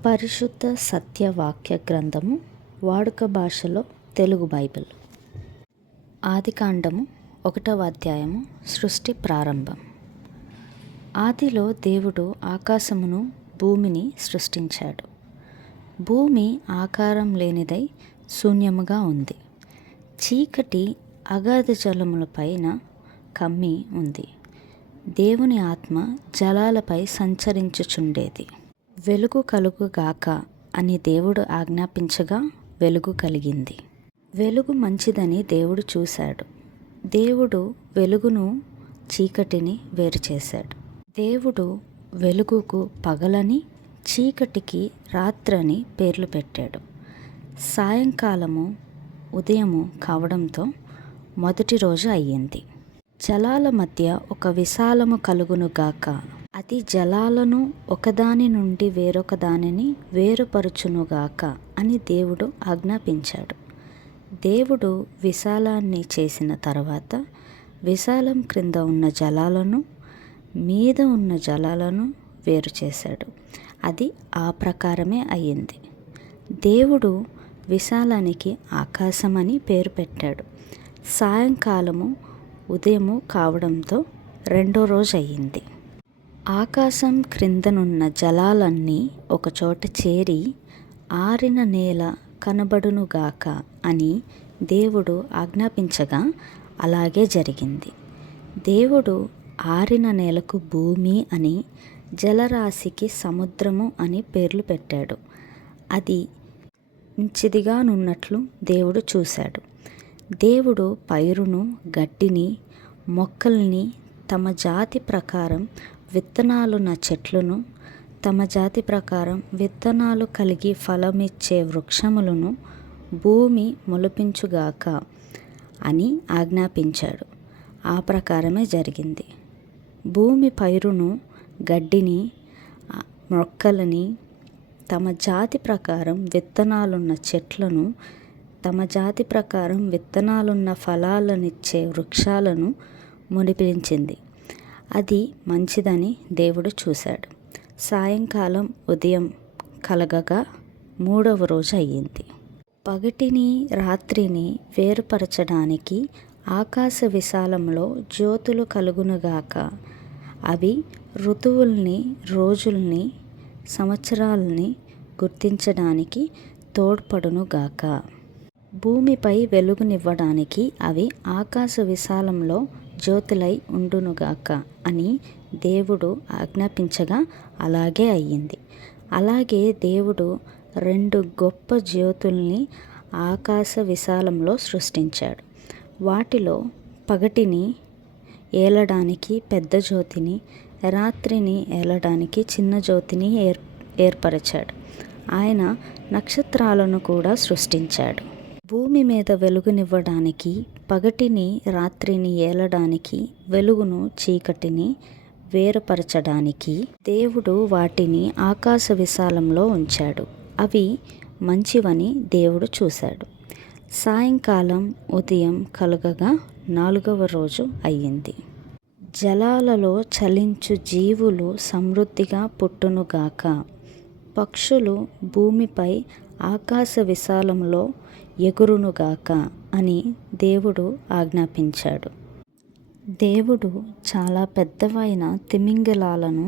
పరిశుద్ధ సత్యవాక్య గ్రంథము వాడుక భాషలో తెలుగు బైబిల్. ఆదికాండము 1వ అధ్యాయము. సృష్టి ప్రారంభం. ఆదిలో దేవుడు ఆకాశమును భూమిని సృష్టించాడు. భూమి ఆకారం లేనిదై శూన్యముగా ఉంది. చీకటి అగాధ జలములపైన కమ్మి ఉంది. దేవుని ఆత్మ జలాలపై సంచరించుచుండేది. వెలుగు కలుగుగాక అని దేవుడు ఆజ్ఞాపించగా వెలుగు కలిగింది. వెలుగు మంచిదని దేవుడు చూశాడు. దేవుడు వెలుగును చీకటిని వేరు చేశాడు. దేవుడు వెలుగుకు పగలని, చీకటికి రాత్రని పేర్లు పెట్టాడు. సాయంకాలము ఉదయము కావడంతో మొదటి రోజు అయ్యింది. జలాల మధ్య ఒక విశాలము కలుగునుగాక, అది జలాలను ఒకదాని నుండి వేరొక దానిని వేరుపరుచునుగాక అని దేవుడు ఆజ్ఞాపించాడు. దేవుడు విశాలాన్ని చేసిన తర్వాత విశాలం క్రింద ఉన్న జలాలను, మీద ఉన్న జలాలను వేరు చేశాడు. అది ఆ ప్రకారమే అయ్యింది. దేవుడు విశాలానికి ఆకాశమని పేరు పెట్టాడు. సాయంకాలము ఉదయము కావడంతో రెండో రోజు అయ్యింది. ఆకాశం క్రిందనున్న జలాలన్నీ ఒకచోట చేరి ఆరిన నేల కనబడునుగాక అని దేవుడు ఆజ్ఞాపించగా అలాగే జరిగింది. దేవుడు ఆరిన నేలకు భూమి అని, జలరాశికి సముద్రము అని పేర్లు పెట్టాడు. అది మంచిదిగానున్నట్లు దేవుడు చూశాడు. దేవుడు పైరును, గడ్డిని, మొక్కల్ని, తమ జాతి ప్రకారం విత్తనాలున్న చెట్లను, తమ జాతి ప్రకారం విత్తనాలు కలిగి ఫలమిచ్చే వృక్షములను భూమి మొలిపించుగాక అని ఆజ్ఞాపించాడు. ఆ ప్రకారమే జరిగింది. భూమి పైరును, గడ్డిని, మొక్కలని, తమ జాతి ప్రకారం విత్తనాలున్న చెట్లను, తమ జాతి ప్రకారం విత్తనాలున్న ఫలాలనిచ్చే వృక్షాలను మొలిపించింది. అది మంచిదని దేవుడు చూశాడు. సాయంకాలం ఉదయం కలగగా మూడవ రోజు అయ్యింది. పగటిని రాత్రిని వేరుపరచడానికి ఆకాశ విశాలంలో జ్యోతులు కలుగునుగాక. అవి ఋతువుల్ని, రోజుల్ని, సంవత్సరాలని గుర్తించడానికి తోడ్పడునుగాక. భూమిపై వెలుగునివ్వడానికి అవి ఆకాశ విశాలంలో జ్యోతులై ఉండునుగాక అని దేవుడు ఆజ్ఞాపించగా అలాగే అయ్యింది. అలాగే దేవుడు 2 గొప్ప జ్యోతుల్ని ఆకాశ విశాలంలో సృష్టించాడు. వాటిలో పగటిని ఏలడానికి పెద్ద జ్యోతిని, రాత్రిని ఏలడానికి చిన్న జ్యోతిని ఏర్పరిచాడు. ఆయన నక్షత్రాలను కూడా సృష్టించాడు. భూమి మీద వెలుగునివ్వడానికి, పగటిని రాత్రిని ఏలడానికి, వెలుగును చీకటిని వేరుపరచడానికి దేవుడు వాటిని ఆకాశ విశాలంలో ఉంచాడు. అవి మంచివని దేవుడు చూశాడు. సాయంకాలం ఉదయం కలుగగా 4వ రోజు అయ్యింది. జలాలలో చలించు జీవులు సమృద్ధిగా పుట్టునుగాక. పక్షులు భూమిపై ఆకాశ విశాలంలో ఎగురునుగాక అని దేవుడు ఆజ్ఞాపించాడు. దేవుడు చాలా పెద్దవైన తిమింగలాలను,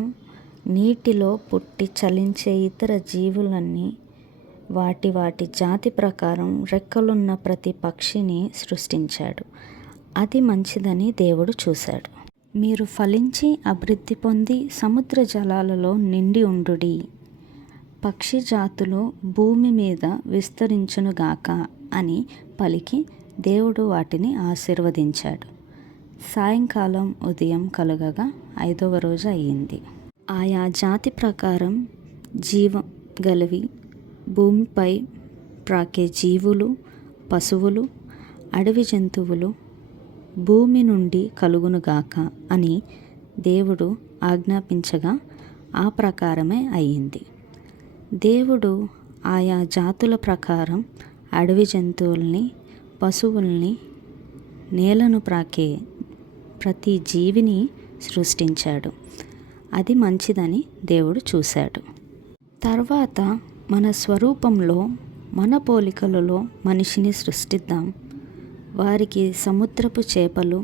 నీటిలో పుట్టి చలించే ఇతర జీవులన్నీ, వాటి జాతి ప్రకారం రెక్కలున్న ప్రతి పక్షిని సృష్టించాడు. అది మంచిదని దేవుడు చూశాడు. మీరు ఫలించి అభివృద్ధి పొంది సముద్ర జలాలలో నిండి ఉండుడి. పక్షి జాతులు భూమి మీద విస్తరించునుగాక అని పలికి దేవుడు వాటిని ఆశీర్వదించాడు. సాయంకాలం ఉదయం కలుగగా 5వ రోజు అయ్యింది. ఆయా జాతి ప్రకారం జీవం గలవి, భూమిపై ప్రాకే జీవులు, పశువులు, అడవి జంతువులు భూమి నుండి కలుగునుగాక అని దేవుడు ఆజ్ఞాపించగా ఆ ప్రకారమే అయ్యింది. దేవుడు ఆయా జాతుల ప్రకారం అడవి జంతువుల్ని, పశువుల్ని, నేలను ప్రాకే ప్రతి జీవిని సృష్టించాడు. అది మంచిదని దేవుడు చూశాడు. తర్వాత మన స్వరూపంలో మన పోలికలలో మనిషిని సృష్టిద్దాం. వారికి సముద్రపు చేపలు,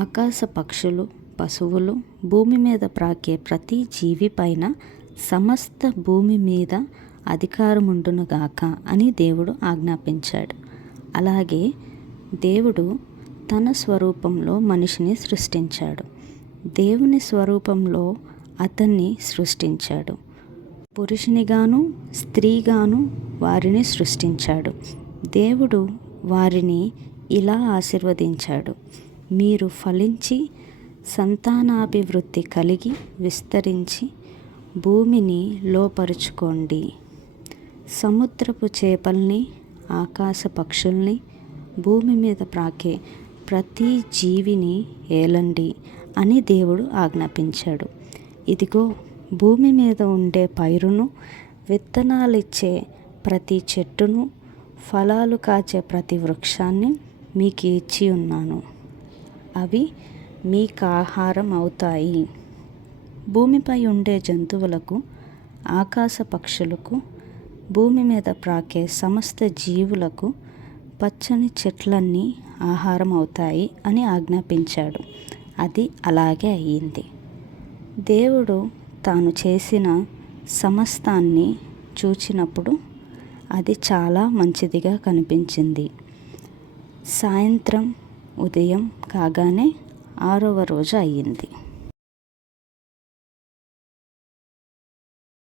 ఆకాశ పక్షులు, పశువులు, భూమి మీద ప్రాకే ప్రతి జీవి పైన సమస్త భూమి మీద అధికారముండునుగాక అని దేవుడు ఆజ్ఞాపించాడు. అలాగే దేవుడు తన స్వరూపంలో మనిషిని సృష్టించాడు. దేవుని స్వరూపంలో అతన్ని సృష్టించాడు. పురుషునిగాను స్త్రీగాను వారిని సృష్టించాడు. దేవుడు వారిని ఇలా ఆశీర్వదించాడు: మీరు ఫలించి సంతానాభివృద్ధి కలిగి విస్తరించి భూమిని లోపరుచుకోండి. సముద్రపు చేపల్ని, ఆకాశ పక్షుల్ని, భూమి మీద ప్రాకే ప్రతి జీవిని ఏలండి అని దేవుడు ఆజ్ఞాపించాడు. ఇదిగో, భూమి మీద ఉండే పైరును, విత్తనాలిచ్చే ప్రతి చెట్టును, ఫలాలు కాచే ప్రతి వృక్షాన్ని మీకు ఇచ్చి ఉన్నాను. అవి మీకు ఆహారం అవుతాయి. భూమిపై ఉండే జంతువులకు, ఆకాశ పక్షులకు, భూమి మీద ప్రాకే సమస్త జీవులకు పచ్చని చెట్లన్నీ ఆహారం అవుతాయి అని ఆజ్ఞాపించాడు. అది అలాగే అయ్యింది. దేవుడు తాను చేసిన సమస్తాన్ని చూచినప్పుడు అది చాలా మంచిదిగా కనిపించింది. సాయంత్రం, ఉదయం కాగానే 6వ రోజు అయ్యింది.